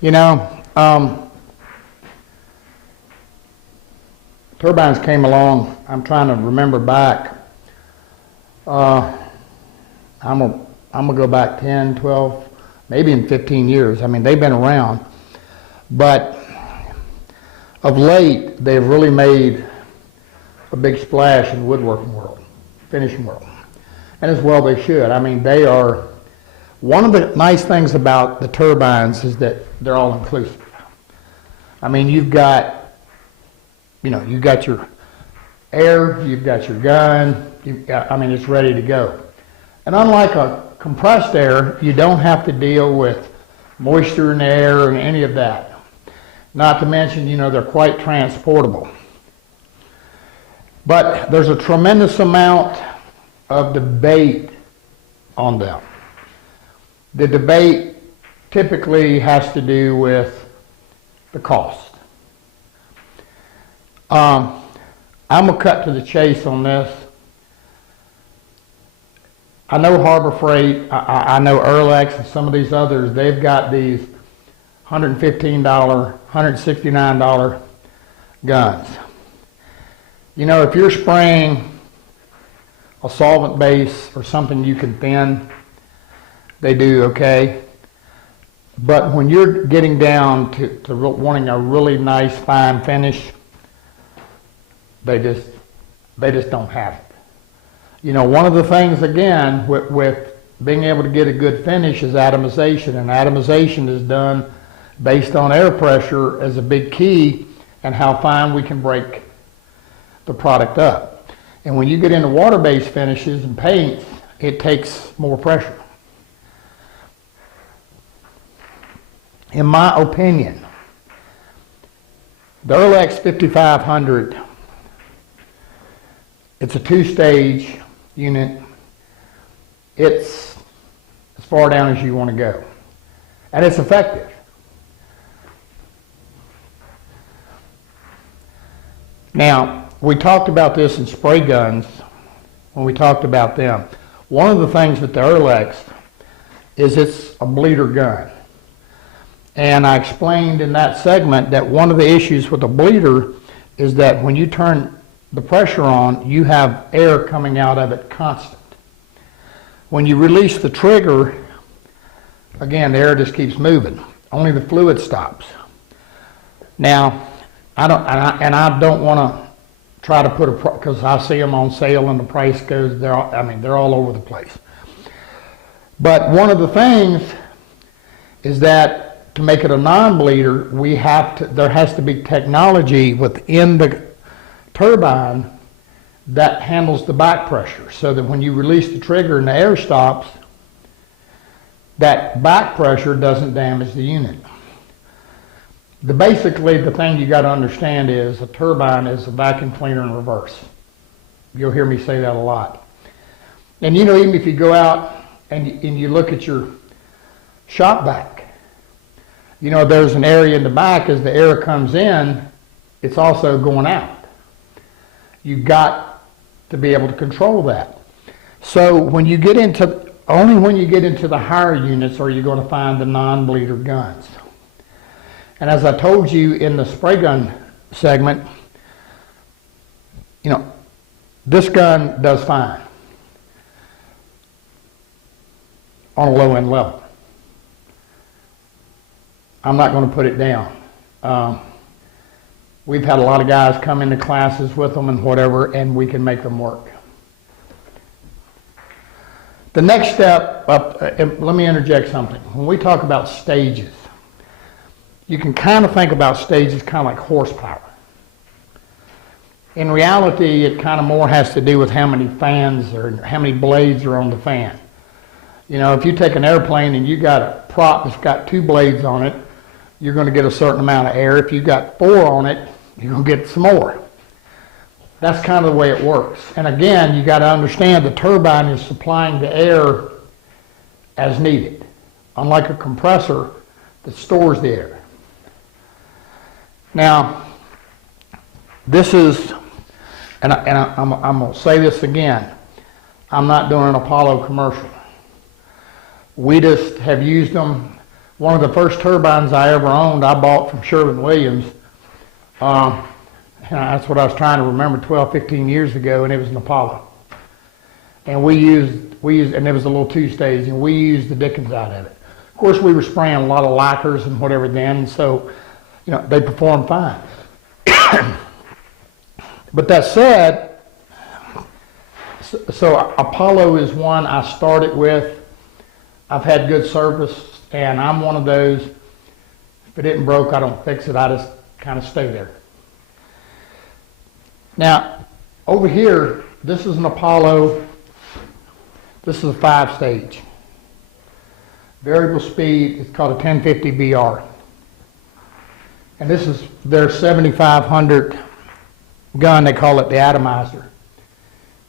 You know, turbines came along. I'm trying to remember back. I'm gonna go back 10, 12, maybe in 15 years. I mean, they've been around, but of late they've really made a big splash in the woodworking world, finishing world, and as well they should. I mean, they are. One of the nice things about the turbines is that they're all inclusive. I mean, you've got your air, you've got your gun, I mean, it's ready to go. And unlike a compressed air, you don't have to deal with moisture in the air and any of that. Not to mention, they're quite transportable. But there's a tremendous amount of debate on them. The debate typically has to do with the cost. I'm going to cut to the chase on this. I know Harbor Freight, I know Erlex and some of these others, they've got these $115, $169 guns. If you're spraying a solvent base or something you can thin, they do okay. But when you're getting down to wanting a really nice fine finish, they just don't have it. One of the things again with being able to get a good finish is atomization, and atomization is done based on air pressure as a big key and how fine we can break the product up. And when you get into water-based finishes and paints, it takes more pressure. In my opinion, the Erlex 5500, it's a two-stage unit. It's as far down as you want to go. And it's effective. Now, we talked about this in spray guns when we talked about them. One of the things with the Erlex is it's a bleeder gun. And I explained in that segment that one of the issues with a bleeder is that when you turn the pressure on, you have air coming out of it constant. When you release the trigger, again, the air just keeps moving. Only the fluid stops. Now, I don't want to try to put because I see them on sale and the price goes, they're all over the place. But one of the things is that to make it a non-bleeder, there has to be technology within the turbine that handles the back pressure, so that when you release the trigger and the air stops, that back pressure doesn't damage the unit. Basically, the thing you got to understand is a turbine is a vacuum cleaner in reverse. You'll hear me say that a lot. And even if you go out and you look at your shop vac, there's an area in the back. As the air comes in, it's also going out. You've got to be able to control that. So only when you get into the higher units are you going to find the non-bleeder guns. And as I told you in the spray gun segment, this gun does fine on a low end level. I'm not going to put it down. We've had a lot of guys come into classes with them and whatever, and we can make them work. The next step up, let me interject something. When we talk about stages, you can kind of think about stages kind of like horsepower. In reality, it kind of more has to do with how many fans or how many blades are on the fan. If you take an airplane and you got a prop that's got 2 blades on it, you're going to get a certain amount of air. If you've got 4 on it, you're going to get some more. That's kind of the way it works. And again, you got to understand the turbine is supplying the air as needed, unlike a compressor that stores the air. Now, this is, and I'm going to say this again, I'm not doing an Apollo commercial. We just have used them One of the first turbines I ever owned, I bought from Sherwin-Williams. And that's what I was trying to remember 12, 15 years ago, and it was an Apollo. And we used, and it was a little two-stage, and we used the dickens out of it. Of course, we were spraying a lot of lacquers and whatever then, so, they performed fine. But that said, so Apollo is one I started with. I've had good service, and I'm one of those, if it isn't broke, I don't fix it. I just kind of stay there. Now, over here, this is an Apollo. This is a 5-stage. Variable speed, it's called a 1050 BR. And this is their 7500 gun, they call it the atomizer.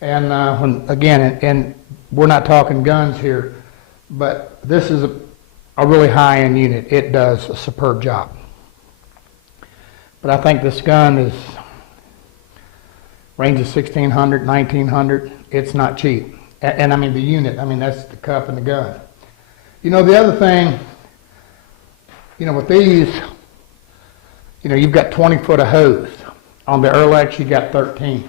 And and we're not talking guns here, but this is a really high-end unit. It does a superb job. But I think this gun ranges 1600, 1900. It's not cheap. And I mean the unit, that's the cup and the gun. The other thing, with these, you've got 20 foot of hose. On the Erlex, you got 13.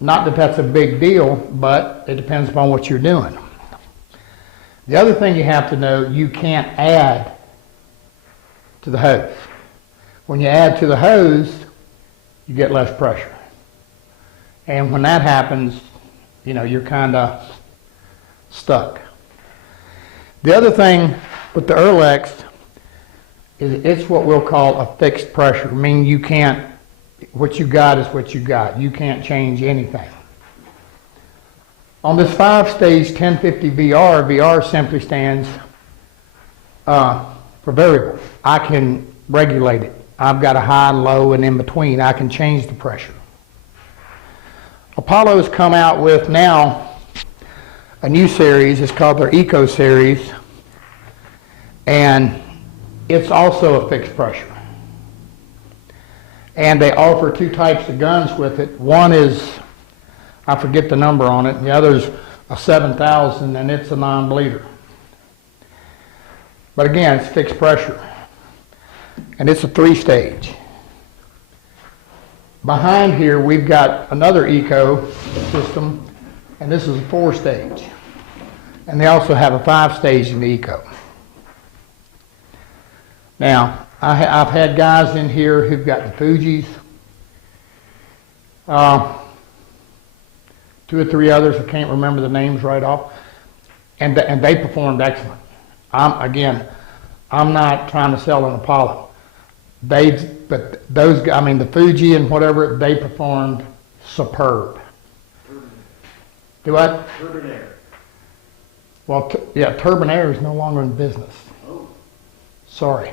Not that that's a big deal, but it depends upon what you're doing. The other thing you have to know, you can't add to the hose. When you add to the hose, you get less pressure. And when that happens, you're kind of stuck. The other thing with the Erlex is it's what we'll call a fixed pressure. I mean, you can't, what you got is what you got. You can't change anything. On this 5-stage 1050 VR, VR simply stands for variable. I can regulate it. I've got a high, low, and in between. I can change the pressure. Apollo's come out with now a new series. It's called their Eco Series, and it's also a fixed pressure. And they offer two types of guns with it. One is, I forget the number on it, and the other is a 7000, and it's a non-bleeder. But again, it's fixed pressure. And it's a 3-stage. Behind here, we've got another Eco system, and this is a 4-stage. And they also have a 5-stage in the Eco. Now, I've had guys in here who've got the Fujis, 2 or 3 others, I can't remember the names right off, and they performed excellent. I'm not trying to sell an Apollo. But those, the Fuji and whatever, they performed superb. Do what? Turbinair. Well, Turbinair is no longer in business. Oh. Sorry.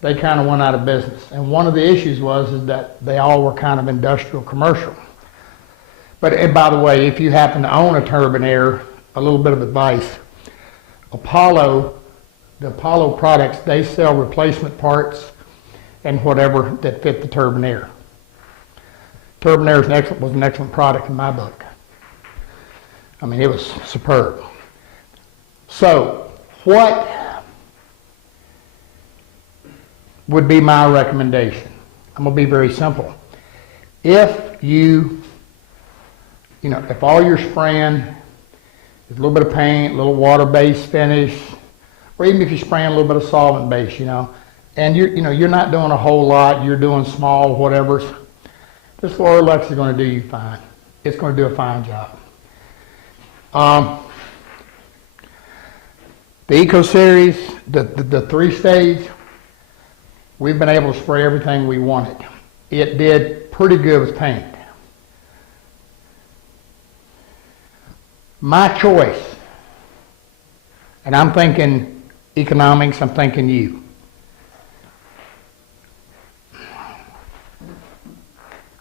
They kind of went out of business. And one of the issues is that they all were kind of industrial commercial. But and by the way, if you happen to own a Turbinair, a little bit of advice, the Apollo products, they sell replacement parts and whatever that fit the Turbinair. Turbinair was an excellent product in my book. It was superb. So, what would be my recommendation? I'm going to be very simple. If if all you're spraying is a little bit of paint, a little water-based finish, or even if you're spraying a little bit of solvent base, and you're not doing a whole lot, you're doing small whatever, this Erlex is going to do you fine. It's going to do a fine job. The Eco Series, the 3-stage, we've been able to spray everything we wanted. It did pretty good with paint. My choice, and I'm thinking economics, I'm thinking you.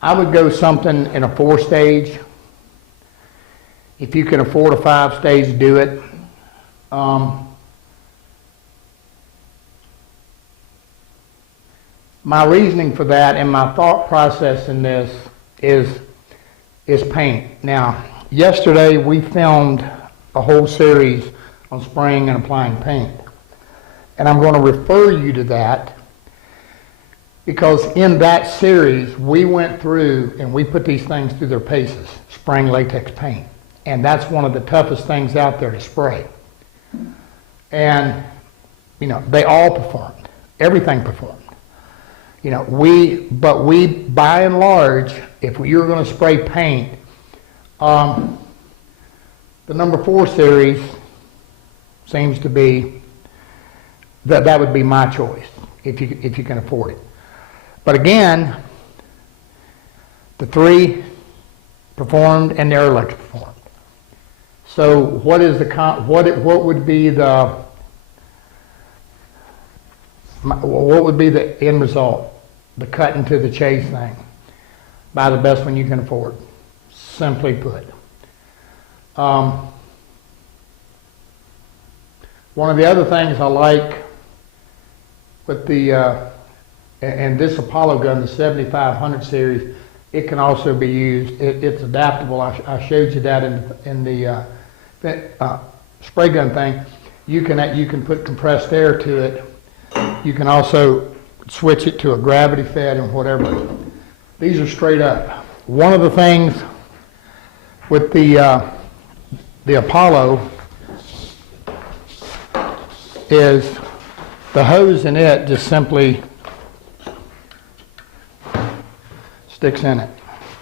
I would go something in a 4-stage. If you can afford a 5-stage, do it. My reasoning for that and my thought process in this is paint. Now, yesterday we filmed a whole series on spraying and applying paint. And I'm going to refer you to that because in that series, we went through and we put these things through their paces, spraying latex paint. And that's one of the toughest things out there to spray. And, you know, they all performed. Everything performed. You know, but we, by and large, if you're going to spray paint, the number 4 series seems to be, that would be my choice, if you can afford it. But again, the 3 performed and the Airlex performed. So what is what would be the end result? The cut into the chase thing. Buy the best one you can afford. Simply put. One of the other things I like with the and this Apollo gun, the 7500 series, it can also be used. It's adaptable. I showed you that in the spray gun thing. You can put compressed air to it. You can also switch it to a gravity fed and whatever. These are straight up. One of the things with the Apollo is the hose in it just simply sticks in it.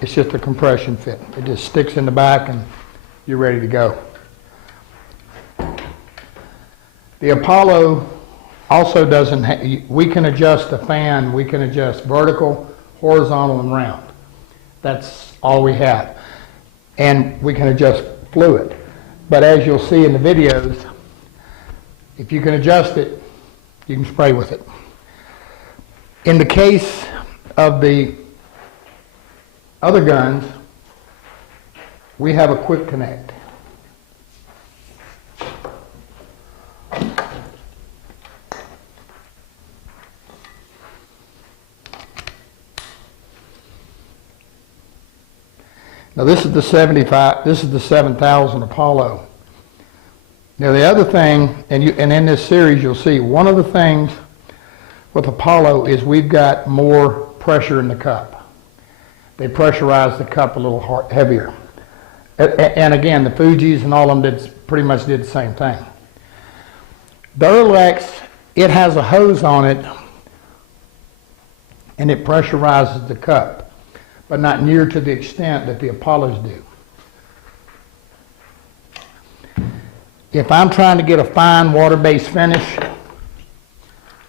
It's just a compression fit. It just sticks in the back and you're ready to go. The Apollo also doesn't, we can adjust the fan, we can adjust vertical, horizontal, and round. That's all we have. And we can adjust fluid. But as you'll see in the videos, if you can adjust it, you can spray with it. In the case of the other guns, we have a quick connect. Now this is the 7000 Apollo. Now the other thing, and in this series you'll see, one of the things with Apollo is we've got more pressure in the cup. They pressurize the cup a little heavier. And again, the Fujis and all of them pretty much did the same thing. The Airlex, it has a hose on it and it pressurizes the cup, but not near to the extent that the Apollos do. If I'm trying to get a fine water-based finish,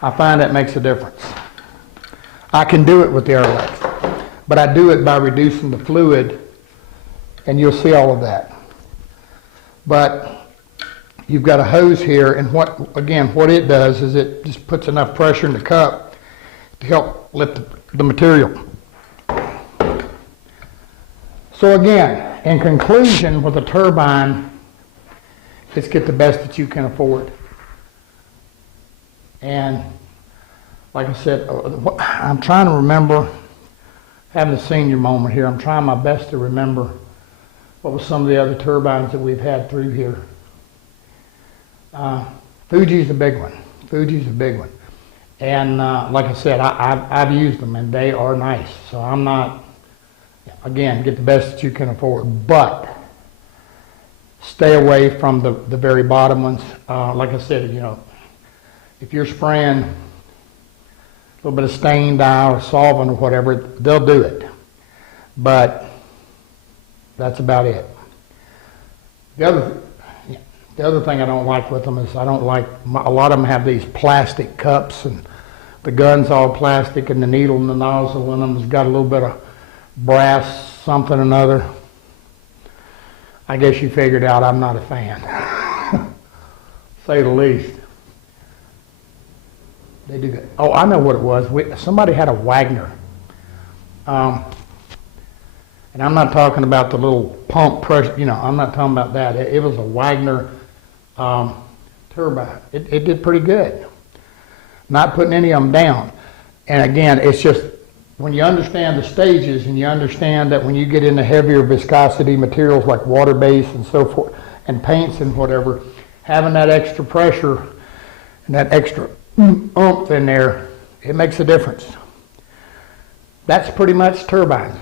I find that makes a difference. I can do it with the Airlex, but I do it by reducing the fluid, and you'll see all of that. But you've got a hose here, and what it does is it just puts enough pressure in the cup to help lift the material. So again, in conclusion, with a turbine, just get the best that you can afford. And like I said, I'm trying to remember, having a senior moment here, I'm trying my best to remember what was some of the other turbines that we've had through here. Fuji's a big one. Fuji's a big one. And like I said, I've used them and they are nice. So I'm not, again, get the best that you can afford. But stay away from the very bottom ones. Like I said, you know, if you're spraying a little bit of stain dye or solvent or whatever, they'll do it. But that's about it. The other thing I don't like with them is I don't like, a lot of them have these plastic cups and the gun's all plastic and the needle and the nozzle in them has got a little bit of brass something or another. I guess you figured out I'm not a fan, say the least. They do that. Oh, I know what it was. Somebody had a Wagner. And I'm not talking about the little pump pressure, you know, I'm not talking about that. It was a Wagner turbine. It did pretty good. Not putting any of them down. And again, it's just, when you understand the stages and you understand that when you get into heavier viscosity materials like water-based and so forth, and paints and whatever, having that extra pressure and that extra oomph in there, it makes a difference. That's pretty much turbines.